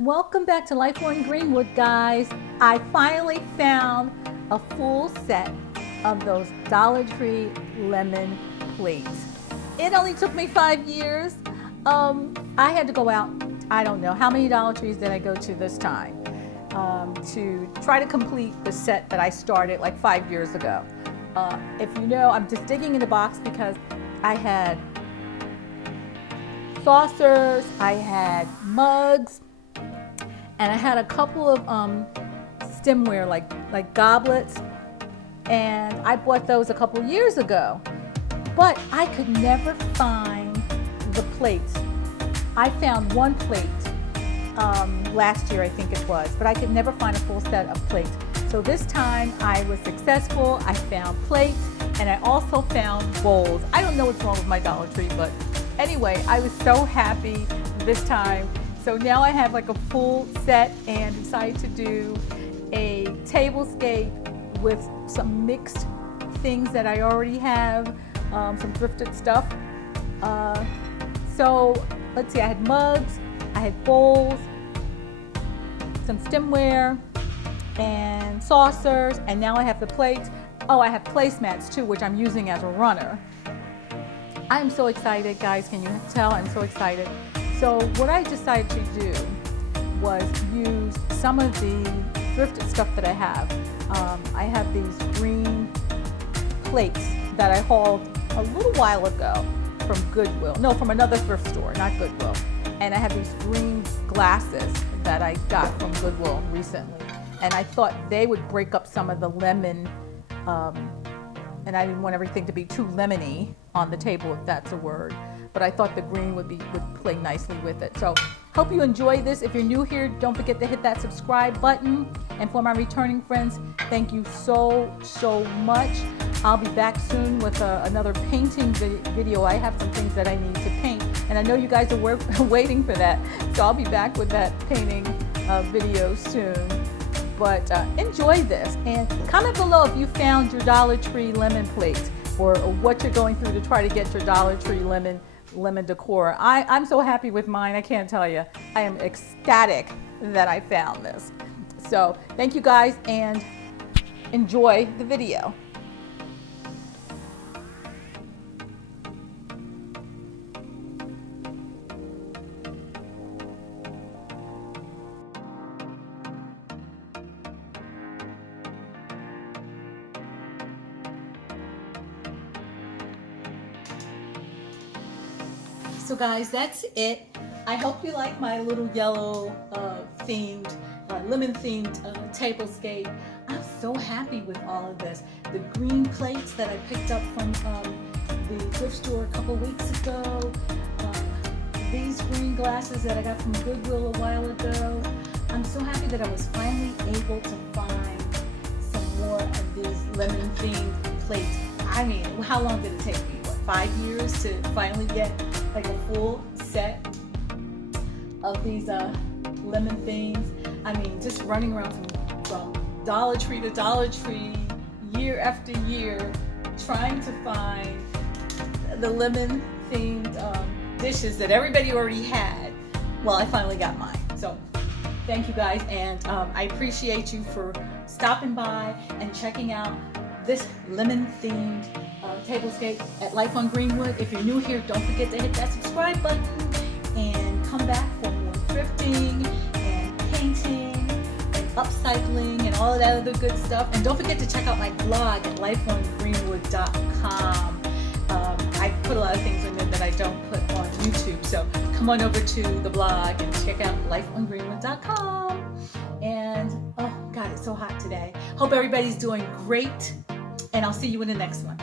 Welcome back to Life on Greenwood, guys. I finally found a full set of those Dollar Tree lemon plates. It only took me 5 years. I had to go out, I don't know how many Dollar Trees did I go to this time to try to complete the set that I started like 5 years ago. If you know, I'm just digging in the box because I had saucers, I had mugs, and I had a couple of stemware like goblets, and I bought those a couple years ago. But I could never find the plates. I found one plate last year, I think it was, but I could never find a full set of plates. So this time I was successful. I found plates, and I also found bowls. I don't know what's wrong with my Dollar Tree, but anyway, I was so happy this time. So now I have like a full set and decided to do a tablescape with some mixed things that I already have, some thrifted stuff. So let's see, I had mugs, I had bowls, some stemware, and saucers, and now I have the plates. Oh, I have placemats too, which I'm using as a runner. I am so excited, guys. Can you tell? I'm so excited. So what I decided to do was use some of the thrifted stuff that I have. I have these green plates that I hauled a little while ago from Goodwill. No, from another thrift store, not Goodwill. And I have these green glasses that I got from Goodwill recently. And I thought they would break up some of the lemon, and I didn't want everything to be too lemony on the table, if that's a word. But I thought the green would play nicely with it. So hope you enjoy this. If you're new here, don't forget to hit that subscribe button. And for my returning friends, thank you so much. I'll be back soon with another painting video. I have some things that I need to paint, and I know you guys are waiting for that. So I'll be back with that painting video soon. But enjoy this, and comment below if you found your Dollar Tree lemon plate, or what you're going through to try to get your Dollar Tree lemon decor. I'm so happy with mine, I can't tell you. I am ecstatic that I found this. So thank you guys, and enjoy the video. So guys, that's it. I hope you like my little yellow themed, lemon themed tablescape. I'm so happy with all of this. The green plates that I picked up from the thrift store a couple weeks ago. These green glasses that I got from Goodwill a while ago. I'm so happy that I was finally able to find some more of these lemon themed plates. I mean, how long did it take me? What, 5 years to finally get like a full set of these lemon things. I mean, just running around from Dollar Tree to Dollar Tree year after year trying to find the lemon themed dishes that everybody already had. Well, I finally got mine. So thank you guys, and I appreciate you for stopping by and checking out this lemon themed tablescape at Life on Greenwood. If you're new here, don't forget to hit that subscribe button and come back for more thrifting and painting and upcycling and all of that other good stuff. And don't forget to check out my blog at lifeongreenwood.com. I put a lot of things in there that I don't put on YouTube, so come on over to the blog and check out lifeongreenwood.com. And oh God, it's so hot today. Hope everybody's doing great, and I'll see you in the next one.